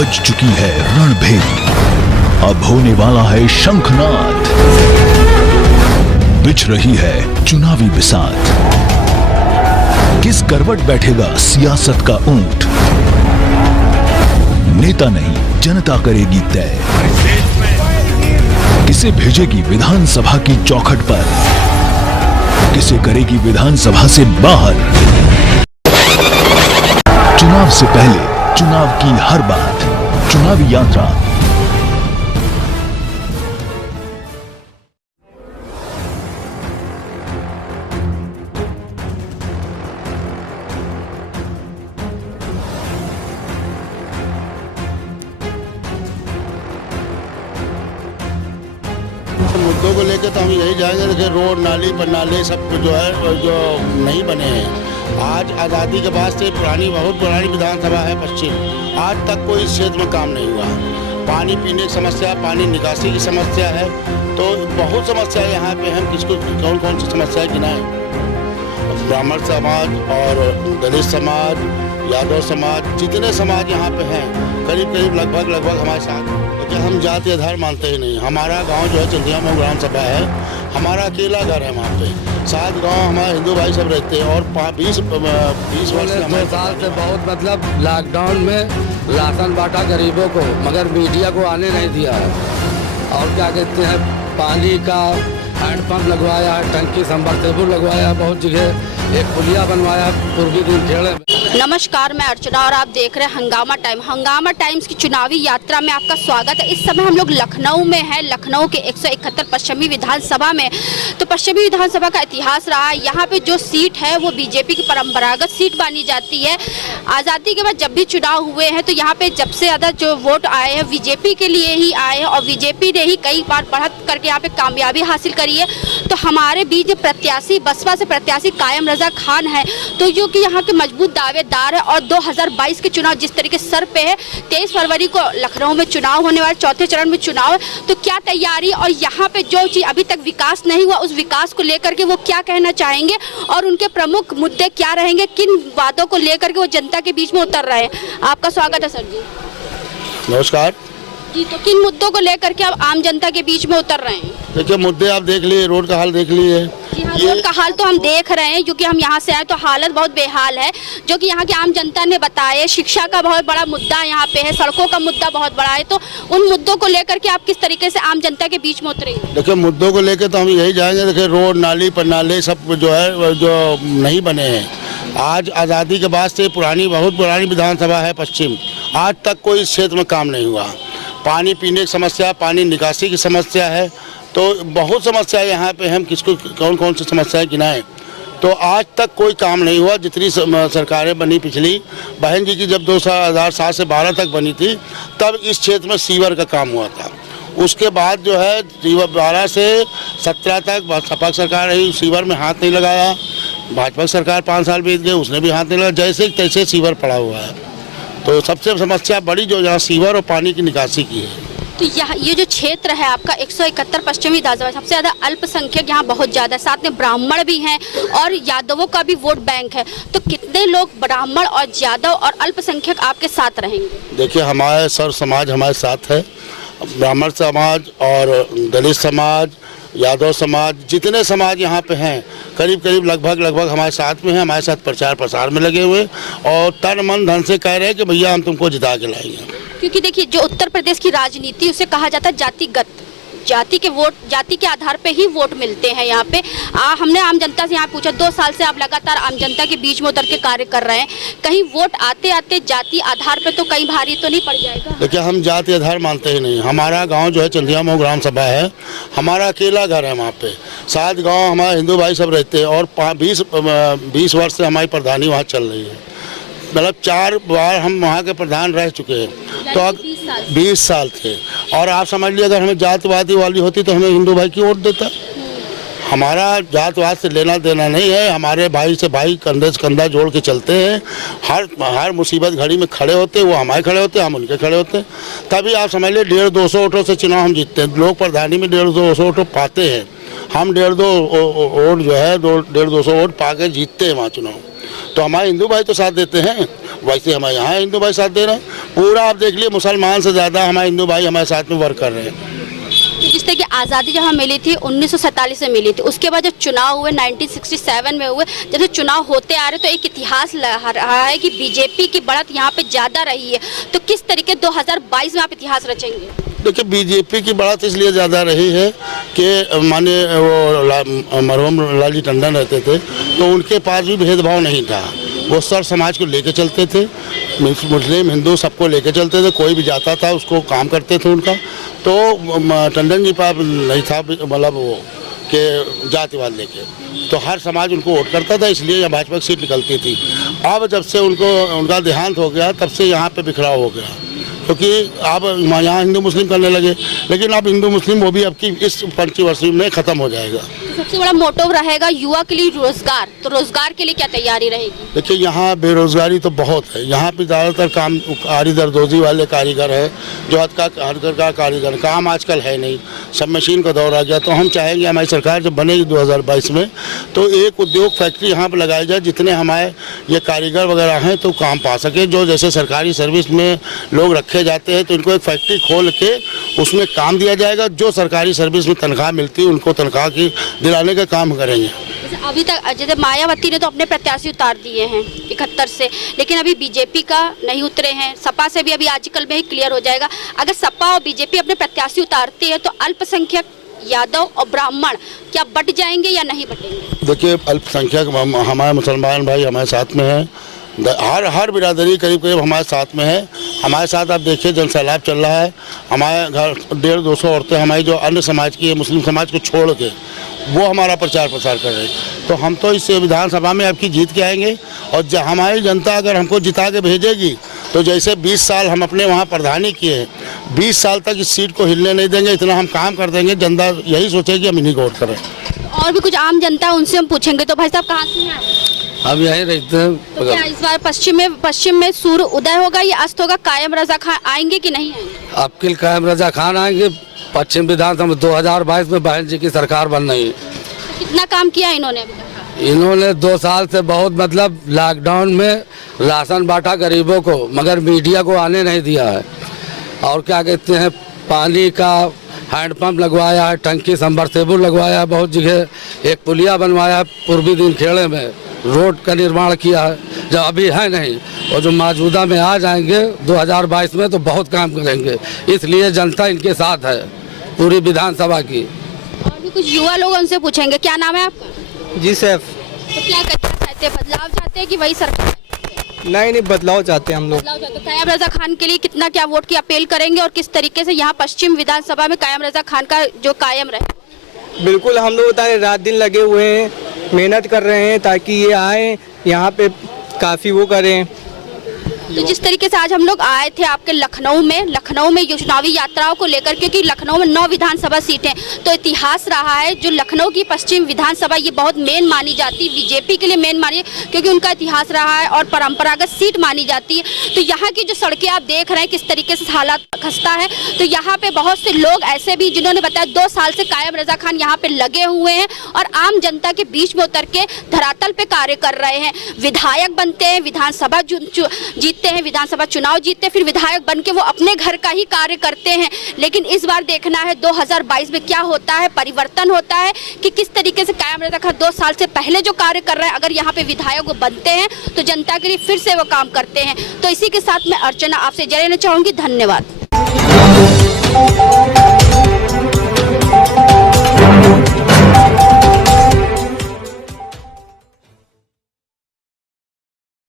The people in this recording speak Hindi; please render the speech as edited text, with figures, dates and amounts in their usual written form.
बज चुकी है रणभेरी, अब होने वाला है शंखनाद। बिछ रही है चुनावी बिसात। किस करवट बैठेगा सियासत का ऊंट? नेता नहीं जनता करेगी तय। किसे भेजेगी विधानसभा की चौखट पर, किसे करेगी विधानसभा से बाहर। चुनाव से पहले चुनाव की हर बात, चुनावी यात्रा। मुद्दों को लेकर तो हम यही जाएंगे। देखिए, रोड नाली प्रणाली सब जो है जो नहीं बने हैं। आज आज़ादी के बाद से बहुत पुरानी विधानसभा है पश्चिम, आज तक कोई इस क्षेत्र में काम नहीं हुआ। पानी पीने की समस्या, पानी निकासी की समस्या है, तो बहुत समस्या यहाँ पे हम किसको कौन कौन सी समस्याएं गिनाएं। ब्राह्मण समाज और दलित समाज, यादव समाज, जितने समाज यहाँ पे हैं करीब लगभग हमारे साथ। क्योंकि हम जाति आधार मानते ही नहीं। हमारा गांव जो है चंदिया मोड़ ग्राम सभा है, हमारा अकेला घर है वहाँ पे। 7 गांव हमारे हिंदू भाई सब रहते हैं और 20 वर्ष से हमारे साल से बहुत मतलब लॉकडाउन में राशन बांटा गरीबों को, मगर मीडिया को आने नहीं दिया है। और क्या कहते हैं, पानी का हैंडपम्प लगवाया है, टंकी समरसेबुल लगवाया, बहुत जगह एक पुलिया बनवाया पूर्वी दिन खेड़े। नमस्कार, मैं अर्चना और आप देख रहे हैं हंगामा टाइम। हंगामा टाइम्स की चुनावी यात्रा में आपका स्वागत है। इस समय हम लोग लखनऊ में हैं, लखनऊ के 171 पश्चिमी विधानसभा में। तो पश्चिमी विधानसभा का इतिहास रहा है। यहाँ पे जो सीट है वो बीजेपी की परंपरागत सीट मानी जाती है। आज़ादी के बाद जब भी चुनाव हुए हैं तो यहाँ पे सबसे ज़्यादा जो वोट आए हैं बीजेपी के लिए ही आए हैं और बीजेपी ने ही कई बार बढ़त करके यहाँ पे कामयाबी हासिल करी है। तो हमारे बीच प्रत्याशी बसपा से प्रत्याशी कायम रजा खान है, तो जो कि यहाँ के मजबूत दावेदार है। और 2022 के चुनाव जिस तरीके से सर पे है, 23 फरवरी को लखनऊ में चुनाव होने वाले, चौथे चरण में चुनाव है। तो क्या तैयारी और यहाँ पे जो चीज अभी तक विकास नहीं हुआ उस विकास को लेकर के वो क्या कहना चाहेंगे और उनके प्रमुख मुद्दे क्या रहेंगे, किन बातों को लेकर के वो जनता के बीच में उतर रहे हैं। आपका स्वागत है सर जी। नमस्कार जी। तो किन मुद्दों को लेकर के आप आम जनता के बीच में उतर रहे हैं? देखिए, मुद्दे आप देख लिए, रोड का हाल देख लिए। रोड का हाल तो हम देख रहे हैं, क्योंकि हम यहाँ से आए तो हालत बहुत बेहाल है, जो कि यहाँ की आम जनता ने बताया। शिक्षा का बहुत बड़ा मुद्दा यहाँ पे है, सड़कों का मुद्दा बहुत बड़ा है। तो उन मुद्दों को लेकर के आप किस तरीके से आम जनता के बीच में उतरेंगे? देखिए, मुद्दों को लेकर तो हम यही जाएंगे। देखिए, रोड नाली प्रणाली सब जो है जो नहीं बने हैं। आज आज़ादी के बाद से बहुत पुरानी विधानसभा है पश्चिम, आज तक कोई इस क्षेत्र में काम नहीं हुआ। पानी पीने की समस्या, पानी निकासी की समस्या है, तो बहुत समस्या यहाँ पे हम किसको कौन सी समस्याएं गिनाएं। तो आज तक कोई काम नहीं हुआ। जितनी सरकारें बनी पिछली, बहन जी की जब 2007 से 12 तक बनी थी, तब इस क्षेत्र में सीवर का काम हुआ था। उसके बाद जो है 12 से 17 तक सपा सरकार रही, सीवर में हाथ नहीं लगाया। भाजपा सरकार 5 साल बीत गए, उसने भी हाथ नहीं लगाया। जैसे तैसे सीवर पड़ा हुआ है। तो सबसे समस्या बड़ी जो यहाँ सीवर और पानी की निकासी की है। तो ये जो क्षेत्र है आपका 171 पश्चिमी विधानसभा, सबसे ज़्यादा अल्पसंख्यक यहाँ बहुत ज़्यादा, साथ में ब्राह्मण भी हैं और यादवों का भी वोट बैंक है। तो कितने लोग ब्राह्मण और यादव और अल्पसंख्यक आपके साथ रहेंगे? देखिए, हमारे सर्व समाज हमारे साथ है। ब्राह्मण समाज और दलित समाज, यादव समाज, जितने समाज यहाँ पे हैं करीब लगभग हमारे साथ में हैं। हमारे साथ प्रचार प्रसार में लगे हुए और तन मन धन से कह रहे हैं कि भैया हम तुमको जिता के लाएंगे। क्योंकि देखिए, जो उत्तर प्रदेश की राजनीति उसे कहा जाता है जातिगत, जाति के वोट, जाति के आधार पे ही वोट मिलते हैं यहाँ पे। हमने आम जनता से यहाँ पूछा, 2 साल से आप लगातार आम जनता के बीच में उतर के कार्य कर रहे हैं, कहीं वोट आते आते जाति आधार पे तो कहीं भारी तो नहीं पड़ जाएगा? देखिए, हम जाति आधार मानते ही नहीं। हमारा गांव जो है चंदिया मोड़ ग्राम सभा है, हमारा अकेला घर है वहाँ पे। 7 गाँव हमारे हिंदू भाई सब रहते हैं और 20 वर्ष से हमारी प्रधानी वहाँ चल रही है। मतलब 4 बार हम वहाँ के प्रधान रह चुके हैं, तो 20 साल थे। और आप समझ लीजिए, अगर हमें जातवादी वाली होती तो हमें हिंदू भाई की वोट देता। हमारा जातवाद से लेना देना नहीं है। हमारे भाई से भाई कंधे से कंधा जोड़ के चलते हैं। हर मुसीबत घड़ी में खड़े होते, वो हमारे खड़े होते, हम उनके खड़े होते। तभी आप समझ लीजिए 150-200 वोटों से चुनाव हम जीतते हैं। लोग प्रधानी में 150-200 वोट पाते हैं, हम 150 वोट जो है 150-200 वोट पा के जीतते हैं वहाँ चुनाव। तो हमारे हिंदू भाई तो साथ देते हैं, वैसे हमारे यहाँ हिंदू भाई साथ दे रहे हैं। पूरा आप देख लिए मुसलमान से ज़्यादा हमारे हिंदू भाई हमारे साथ में वर्क कर रहे हैं। जिस तरह की आज़ादी जब हमें मिली थी 1947 में मिली थी, उसके बाद जब चुनाव हुए 1967 में हुए, जब से चुनाव होते आ रहे तो एक इतिहास रहा है कि बीजेपी की बढ़त यहाँ पे ज़्यादा रही है। तो किस तरीके 2022 में आप इतिहास रचेंगे? देखिए बीजेपी की बढ़त इसलिए ज़्यादा रही है कि माने वो मरहूम लालजी टंडन रहते थे तो उनके पास भी भेदभाव नहीं था। वो सर समाज को लेके चलते थे, मुस्लिम हिंदू सबको लेके चलते थे, कोई भी जाता था उसको काम करते थे उनका। तो टंडन जी पास नहीं था मतलब वो कि जातिवाद लेके, तो हर समाज उनको वोट करता था, इसलिए यहाँ भाजपा की सीट निकलती थी। अब जब से उनका देहांत हो गया तब से यहाँ पे बिखराव हो गया, क्योंकि अब यहाँ हिंदू मुस्लिम करने लगे, लेकिन अब हिंदू मुस्लिम वो भी अब की इस पंचवर्षीय में ख़त्म हो जाएगा। सबसे बड़ा मोटिव रहेगा युवा के लिए रोजगार, तो रोजगार के लिए क्या तैयारी रहेगी? देखिए यहाँ बेरोजगारी तो बहुत है, यहाँ पे ज़्यादातर काम कारीगर दोजी वाले कारीगर है, जो हथकर का कारीगर, काम आजकल है नहीं, सब मशीन का दौर आ गया। तो हम चाहेंगे हमारी सरकार जब बनेगी 2022 में तो एक उद्योग फैक्ट्री यहाँ पर लगाई जाए, जितने हमारे ये कारीगर वगैरह हैं तो काम पा सके। जो जैसे सरकारी सर्विस में लोग रखे जाते हैं तो इनको एक फैक्ट्री खोल के उसमें काम दिया जाएगा, जो सरकारी सर्विस में तनख्वाह मिलती है उनको तनख्वाह की दिलाने का काम करेंगे। अभी तक जैसे मायावती ने तो अपने प्रत्याशी उतार दिए हैं 71 से, लेकिन अभी बीजेपी का नहीं उतरे हैं। सपा से भी अभी आजकल में ही क्लियर हो जाएगा। अगर सपा और बीजेपी अपने प्रत्याशी उतारती है तो अल्पसंख्यक यादव और ब्राह्मण क्या बट जाएंगे या नहीं बटेंगे? देखिए अल्पसंख्यक हमारे मुसलमान भाई हमारे साथ में है, हर बिरादरी करीब करीब हमारे साथ में है। हमारे साथ आप देखिए जन सैलाब चल रहा है, हमारे घर 150-200 औरतें हमारी जो अन्य समाज की है, मुस्लिम समाज को छोड़ के वो हमारा प्रचार प्रसार कर रहे हैं। तो हम तो इस विधानसभा में आपकी जीत के आएंगे, और हमारी जनता अगर हमको जिता के भेजेगी तो जैसे 20 साल हम अपने वहाँ प्रधानी किए हैं, 20 साल तक इस सीट को हिलने नहीं देंगे, इतना हम काम कर देंगे, जनता यही सोचेगी हम इन्हीं को वोट करें। और भी कुछ आम जनता है उनसे हम पूछेंगे। तो भाई साहब कहाँ से हैं? हम यहीं रहते हैं। तो क्या इस बार पश्चिम में सूर्य उदय होगा या अस्त होगा? कायम रजा खान आएंगे कि नहीं आएंगे? आपके कायम रजा खान आएंगे। पश्चिम विधानसभा 2022 में बहन जी की सरकार बन रही है। तो कितना काम किया इन्होंने अभी तक? इन्होंने 2 साल से बहुत मतलब लॉकडाउन में राशन बांटा गरीबों को, मगर मीडिया को आने नहीं दिया है। और क्या कहते हैं, पानी का हैंडपंप लगवाया है, टंकी सबमर्सिबल लगवाया है, बहुत जगह एक पुलिया बनवाया है, पूर्वी दिन खेड़े में रोड का निर्माण किया है, जो अभी है नहीं, और जो मौजूदा में आ जाएंगे 2022 में तो बहुत काम करेंगे। इसलिए जनता इनके साथ है पूरी विधानसभा की। और भी कुछ युवा लोग उनसे पूछेंगे। क्या नाम है आपका? जी सैफ। तो क्या करना चाहते हैं, बदलाव चाहते हैं कि वही सरकार? नहीं बदलाव चाहते हैं हम लोग। बदलाव चाहते हैं। कायम रजा खान के लिए कितना क्या वोट की अपील करेंगे और किस तरीके से यहाँ पश्चिम विधानसभा में कायम रजा खान का जो कायम रहे? बिल्कुल, हम लोग तारे रात दिन लगे हुए हैं, मेहनत कर रहे हैं ताकि ये आए यहाँ पे काफ़ी वो करें। तो जिस तरीके से आज हम लोग आए थे आपके लखनऊ में ये चुनावी यात्राओं को लेकर, क्योंकि लखनऊ में 9 विधानसभा सीटें, तो इतिहास रहा है जो लखनऊ की पश्चिम विधानसभा ये बहुत मेन मानी जाती है, बीजेपी के लिए मेन मानी, क्योंकि उनका इतिहास रहा है और परंपरागत सीट मानी जाती है। तो यहाँ की जो सड़कें आप देख रहे हैं किस तरीके से हालात खस्ता है, तो यहाँ पे बहुत से लोग ऐसे भी जिन्होंने बताया 2 साल से कायम रजा खान यहाँ पे लगे हुए हैं और आम जनता के बीच में उतर के धरातल पे कार्य कर रहे हैं। विधायक बनते हैं, विधानसभा जीतते हैं, विधानसभा चुनाव जीतते, फिर विधायक बन के वो अपने घर का ही कार्य करते हैं। लेकिन इस बार देखना है 2022 में क्या होता है, परिवर्तन होता है कि किस तरीके से कायम रजा खान 2 साल से पहले जो कार्य कर रहे हैं, अगर यहाँ पे विधायक बनते हैं तो जनता के लिए फिर से वो काम करते हैं। तो इसी के साथ मैं अर्चना आपसे जय लेना चाहूंगी। धन्यवाद।